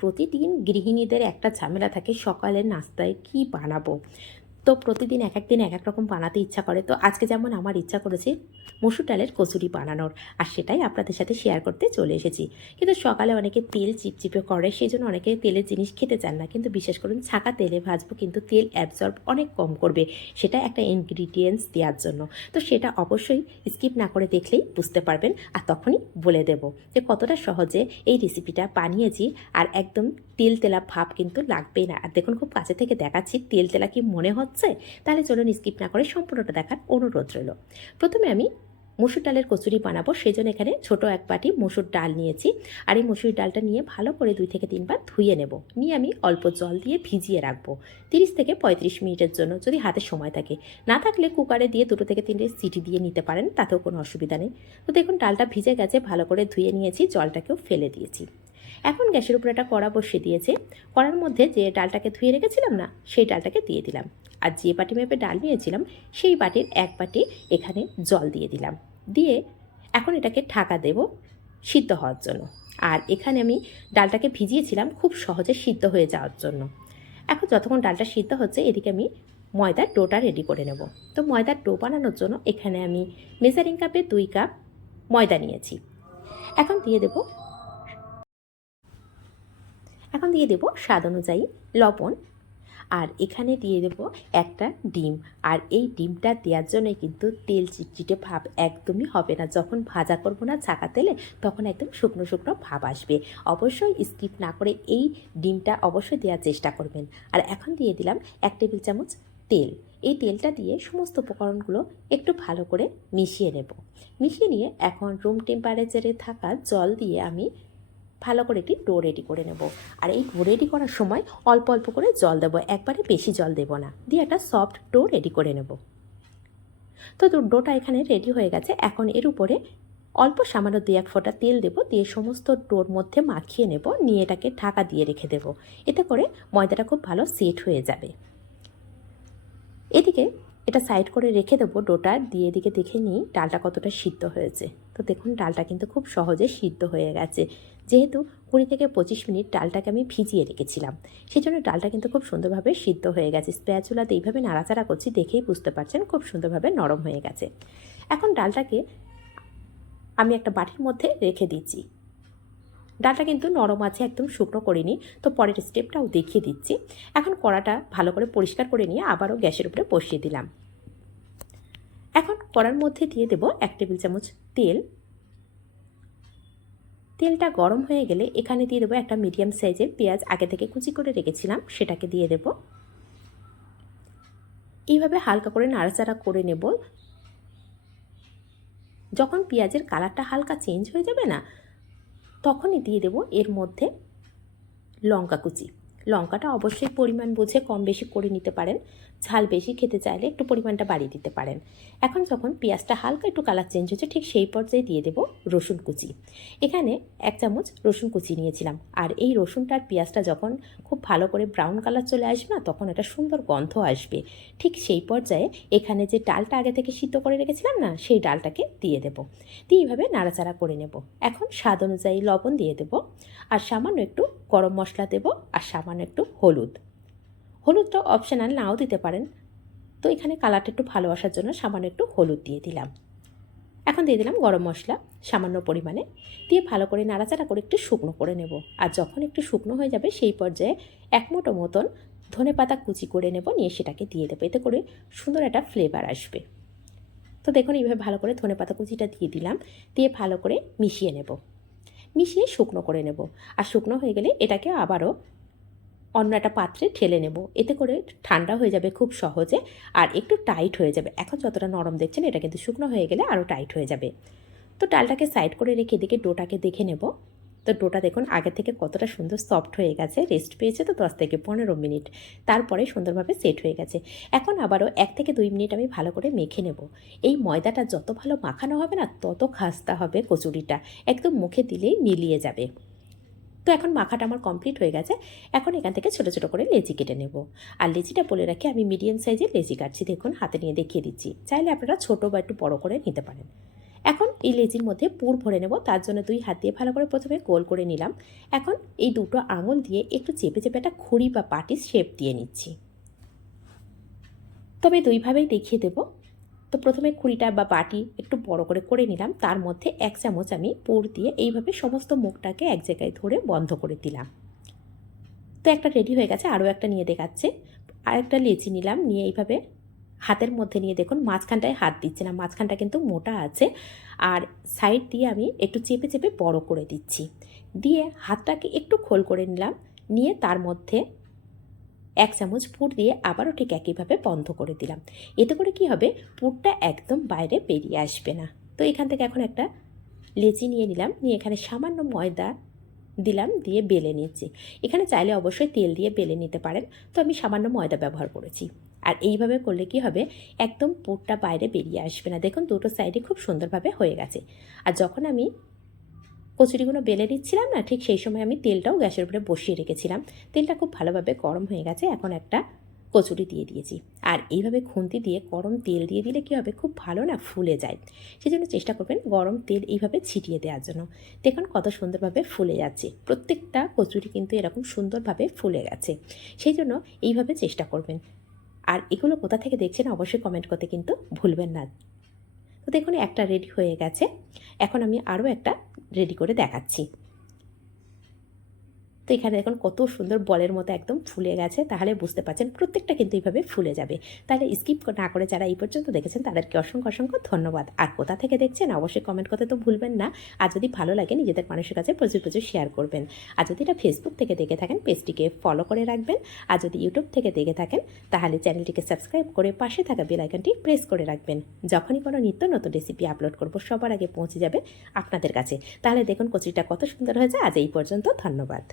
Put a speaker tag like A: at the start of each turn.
A: প্রতিদিন গৃহিণীদের একটা ঝামেলা থাকে সকালে নাস্তায় কি বানাবো? তো প্রতিদিন এক একদিন এক এক রকম বানাতে ইচ্ছা করে। তো আজকে যেমন আমার ইচ্ছা করেছে মসুর ডালের কচুরি বানানোর, আর সেটাই আপনাদের সাথে শেয়ার করতে চলে এসেছি। কিন্তু সকালে অনেকে তেল চিপচিপে করে সেই জন্য অনেকে তেলের জিনিস খেতে চান না। কিন্তু বিশেষ করুন, ছাকা তেলে ভাজবো কিন্তু তেল অ্যাবজর্ব অনেক কম করবে। সেটা একটা ইনগ্রিডিয়েন্টস দেওয়ার জন্য। তো সেটা অবশ্যই স্কিপ না করে দেখলেই বুঝতে পারবেন, আর তখনই বলে দেব যে কতটা সহজে এই রেসিপিটা বানিয়েছি, আর একদম তেল তেলা ভাব কিন্তু লাগবেই না। আর দেখুন, খুব কাছে থেকে দেখাচ্ছি, তেল তেলা কি মনে হচ্ছে? তাহলে চলুন স্কিপ না করে সম্পূর্ণটা দেখার অনুরোধ রইল। প্রথমে আমি মসুর ডালের কচুরি বানাবো, সেই জন্য এখানে ছোট এক বাটি মসুর ডাল নিয়েছি। আর এই মসুর ডালটা নিয়ে ভালো করে দুই থেকে তিনবার ধুয়ে নেব। নিয়ে আমি অল্প জল দিয়ে ভিজিয়ে রাখব। তিরিশ থেকে পঁয়ত্রিশ মিনিটের জন্য যদি হাতে সময় থাকে। না থাকলে কুকারে দিয়ে দুটো থেকে তিনটে সিটি দিয়ে নিতে পারেন, তাতেও কোনো অসুবিধা নেই। তো দেখুন, ডালটা ভিজে গেছে, ভালো করে ধুয়ে নিয়েছি, জলটাকেও ফেলে দিয়েছি। এখন গ্যাসের উপরে একটা কড়া বসিয়ে দিয়েছে। কড়ার মধ্যে যে ডালটাকে ধুয়ে রেখেছিলাম না, সেই ডালটাকে দিয়ে দিলাম। আর যে বাটি মেপে ডাল নিয়েছিলাম, সেই বাটির এক বাটি এখানে জল দিয়ে দিলাম। দিয়ে এখন এটাকে ঢাকা দেব সিদ্ধ হওয়ার জন্য। আর এখানে আমি ডালটাকে ভিজিয়েছিলাম খুব সহজে সিদ্ধ হয়ে যাওয়ার জন্য। এখন যতক্ষণ ডালটা সিদ্ধ হচ্ছে, এদিকে আমি ময়দার ডোটা রেডি করে নেব। তো ময়দার ডো বানানোর জন্য এখানে আমি মেজারিং কাপে দুই কাপ ময়দা নিয়েছি। এখন দিয়ে দেব এখন দিয়ে দেব স্বাদ অনুযায়ী লবণ। আর এখানে দিয়ে দেব একটা ডিম। আর এই ডিমটা দেওয়ার জন্যই কিন্তু তেল চিটচিটে ভাব একদমই হবে না। যখন ভাজা করব না ছাকা তেলে, তখন একদম শুকনো শুকনো ভাব আসবে। অবশ্যই স্কিপ না করে এই ডিমটা অবশ্যই দেওয়ার চেষ্টা করবেন। আর এখন দিয়ে দিলাম এক টেবিল চামচ তেল। এই তেলটা দিয়ে সমস্ত উপকরণগুলো একটু ভালো করে মিশিয়ে নেব। মিশিয়ে নিয়ে এখন রুম টেম্পারেচারে থাকা জল দিয়ে আমি ভালো করে একটি ডো রেডি করে নেব। আর এই ডো রেডি করার সময় অল্প অল্প করে জল দেবো, একবারে বেশি জল দেবো না। দিয়ে একটা সফট ডো রেডি করে নেব। তো ডোটা এখানে রেডি হয়ে গেছে। এখন এর উপরে অল্প সামান্য দুই এক ফোঁটা তেল দেবো, দিয়ে সমস্ত ডোর মধ্যে মাখিয়ে নেব, নিয়ে এটাকে ঢাকা দিয়ে রেখে দেব। এতে করে ময়দাটা খুব ভালো সেট হয়ে যাবে। এদিকে এটা সাইড করে রেখে দেবো ডোটা, দিয়ে এদিকে দেখে নিই ডালটা কতটা সিদ্ধ হয়েছে। তো দেখুন, ডালটা কিন্তু খুব সহজে সিদ্ধ হয়ে গেছে। যেহেতু কুড়ি থেকে পঁচিশ মিনিট ডালটাকে আমি ভিজিয়ে রেখেছিলাম সেই জন্য ডালটা কিন্তু খুব সুন্দরভাবে সিদ্ধ হয়ে গেছে। স্প্যাচুলাতে এইভাবে নাড়াচাড়া করছি দেখেই বুঝতে পারছেন, খুব সুন্দরভাবে নরম হয়ে গেছে। এখন ডালটাকে আমি একটা বাটির মধ্যে রেখে দিচ্ছি। ডালটা কিন্তু নরম আছে, একদম শুকনো করিনি, তো পরের স্টেপটাও দেখিয়ে দিচ্ছি। এখন কড়াটা ভালো করে পরিষ্কার করে নিয়ে আবারও গ্যাসের উপরে বসিয়ে দিলাম। এখন কড়ার মধ্যে দিয়ে দেব এক টেবিল চামচ তেল। তেলটা গরম হয়ে গেলে এখানে দিয়ে দেবো একটা মিডিয়াম সাইজের পেঁয়াজ। আগে থেকে কুচি করে রেখেছিলাম, সেটাকে দিয়ে দেব। এইভাবে হালকা করে নাড়াচাড়া করে নেব। যখন পেঁয়াজের কালারটা হালকা চেঞ্জ হয়ে যাবে না, তখনই দিয়ে দেব এর মধ্যে লঙ্কা কুচি। লঙ্কাটা অবশ্যই পরিমাণ বুঝে কম বেশি করে নিতে পারেন। ঝাল বেশি খেতে চাইলে একটু পরিমাণটা বাড়িয়ে দিতে পারেন। এখন যখন পেঁয়াজটা হালকা একটু কালার চেঞ্জ হচ্ছে, ঠিক সেই পর্যায়ে দিয়ে দেব রসুন কুচি। এখানে এক চামচ রসুন কুচি নিয়েছিলাম। আর এই রসুনটার পেঁয়াজটা যখন খুব ভালো করে ব্রাউন কালার চলে আসবে না, তখন একটা সুন্দর গন্ধ আসবে। ঠিক সেই পর্যায়ে এখানে যে ডালটা আগে থেকে সিদ্ধ করে রেখেছিলাম না, সেই ডালটাকে দিয়ে দেব। দিয়ে এইভাবে নাড়াচাড়া করে নেব। এখন স্বাদ অনুযায়ী লবণ দিয়ে দেব। আর সামান্য একটু গরম মশলা দেব আর সামান্য একটু হলুদ। হলুদটা অপশনাল নাও দিতে পারেন। তো এখানে কালারটা একটু ভালো আসার জন্য সামান্য একটু হলুদ দিয়ে দিলাম। এখন দিয়ে দিলাম গরম মশলা সামান্য পরিমাণে। দিয়ে ভালো করে নাড়াচাড়া করে একটু শুকনো করে নেব। আর যখন একটু শুকনো হয়ে যাবে সেই পর্যায়ে এক মুঠো মতন ধনে পাতা কুচি করে নেব, নিয়ে সেটাকে দিয়ে দেবো। এতে করে সুন্দর একটা ফ্লেভার আসবে। তো দেখুন এইভাবে ভালো করে ধনে পাতা কুচিটা দিয়ে দিলাম। দিয়ে ভালো করে মিশিয়ে নেব। মিশিয়ে শুকনো করে নেব। আর শুকনো হয়ে গেলে এটাকে আবারও অন্য একটা পাত্রে ঠেলে নেব। এতে করে ঠান্ডা হয়ে যাবে খুব সহজে আর একটু টাইট হয়ে যাবে। এখন যতটা নরম দেখছেন, এটা কিন্তু শুকনো হয়ে গেলে আরও টাইট হয়ে যাবে। তো ডালটাকে সাইড করে রেখে এদিকে ডোটাকে দেখে নেব। তো ডোটা দেখুন, আগে থেকে কতটা সুন্দর সফট হয়ে গেছে রেস্ট পেয়েছে তো দশ থেকে পনেরো মিনিট। তারপরে সুন্দরভাবে সেট হয়ে গেছে। এখন আবারও এক থেকে দুই মিনিট আমি ভালো করে মেখে নেব। এই ময়দাটা যত ভালো মাখানো হবে না, তত খাস্তা হবে কচুরিটা। একদম মুখে দিলেই মিলিয়ে যাবে। তো এখন মাখাটা আমার কমপ্লিট হয়ে গেছে। এখন এখান থেকে ছোটো ছোটো করে লেচি কেটে নেব। আর লেচিটা বলে রাখি, আমি মিডিয়াম সাইজের লেচি কাটছি। দেখুন, হাতে নিয়ে দেখিয়ে দিচ্ছি। চাইলে আপনারা ছোটো বা একটু বড়ো করে নিতে পারেন। এখন এই লেচির মধ্যে পুর ভরে নেব, তার জন্য দুই হাত দিয়ে ভালো করে প্রথমে গোল করে নিলাম। এখন এই দুটো আঙুল দিয়ে একটু চেপে চেপে একটা খুঁড়ি বা পাটির শেপ দিয়ে নিচ্ছি। তবে দুইভাবেই দেখিয়ে দেব। তো প্রথমে খুঁড়িটা বা বাটি একটু বড় করে করে নিলাম, তার মধ্যে এক চামচ আমি পুর দিয়ে এইভাবে সমস্ত মুখটাকে এক জায়গায় ধরে বন্ধ করে দিলাম। তো একটা রেডি হয়ে গেছে, আরও একটা নিয়ে দেখাচ্ছে। আর একটা লেচি নিলাম, নিয়ে এইভাবে হাতের মধ্যে নিয়ে দেখুন, মাঝখানটায় হাত দিচ্ছে না, মাঝখানটা কিন্তু মোটা আছে। আর সাইড দিয়ে আমি একটু চেপে চেপে বড় করে দিচ্ছি। দিয়ে হাতটাকে একটু খোল করে নিলাম, নিয়ে তার মধ্যে এক চামচ পুর দিয়ে আবারও ঠিক একইভাবে বন্ধ করে দিলাম। এতে করে কি হবে? পুরটা একদম বাইরে বেরিয়ে আসবে না। তো এখান থেকে এখন একটা লেচি নিয়ে নিলাম, নিয়ে এখানে সামান্য ময়দা দিলাম, দিয়ে বেলে নিচ্ছি। এখানে চাইলে অবশ্যই তেল দিয়ে বেলে নিতে পারেন। তো আমি সামান্য ময়দা ব্যবহার করেছি। আর এইভাবে করলে কি হবে? একদম পুরটা বাইরে বেরিয়ে আসবে না। দেখুন দুটো সাইডে খুব সুন্দরভাবে হয়ে গেছে। আর যখন আমি কচুরিগুলো বেলে নিচ্ছিলাম না, ঠিক সেই সময় আমি তেলটাও গ্যাসের উপরে বসিয়ে রেখেছিলাম। তেলটা খুব ভালোভাবে গরম হয়ে গেছে, এখন একটা কচুরি দিয়ে দিয়েছি। আর এইভাবে খুন্তি দিয়ে গরম তেল দিয়ে দিলে কী হবে? খুব ভালো না ফুলে যায়। সেই জন্য চেষ্টা করবেন গরম তেল এইভাবে ছিটিয়ে দেওয়ার জন্য। দেখুন কত সুন্দরভাবে ফুলে যাচ্ছে। প্রত্যেকটা কচুরি কিন্তু এরকম সুন্দরভাবে ফুলে গেছে। সেই জন্য এইভাবে চেষ্টা করবেন। আর এগুলো কোথা থেকে দেখছেন অবশ্যই কমেন্ট করতে কিন্তু ভুলবেন না। তো দেখুন, একটা রেডি হয়ে গেছে। এখন আমি আরও একটা রেডি করে দেখাচ্ছি। তো এখানে দেখুন কত সুন্দর বলের মতো একদম ফুলে গেছে। তাহলে বুঝতে পারছেন প্রত্যেকটা কিন্তু এইভাবে ফুলে যাবে। তাহলে স্কিপ না করে যারা এই পর্যন্ত দেখেছেন তাদেরকে অসংখ্য অসংখ্য ধন্যবাদ। আর কোথা থেকে দেখছেন অবশ্যই কমেন্ট করতে তো ভুলবেন না। আর যদি ভালো লাগে নিজেদের মানুষের কাছে প্রচুর প্রচুর শেয়ার করবেন। আর যদি এটা ফেসবুক থেকে দেখে থাকেন পেজটিকে ফলো করে রাখবেন। আর যদি ইউটিউব থেকে দেখে থাকেন, তাহলে চ্যানেলটিকে সাবস্ক্রাইব করে পাশে থাকা বেল আইকনটি প্রেস করে রাখবেন। যখনই কোনো নিত্য নতুন রেসিপি আপলোড করব, সবার আগে পৌঁছে যাবে আপনাদের কাছে। তাহলে দেখুন কচুরিটা কত সুন্দর হয়েছে। আজ এই পর্যন্ত ধন্যবাদ।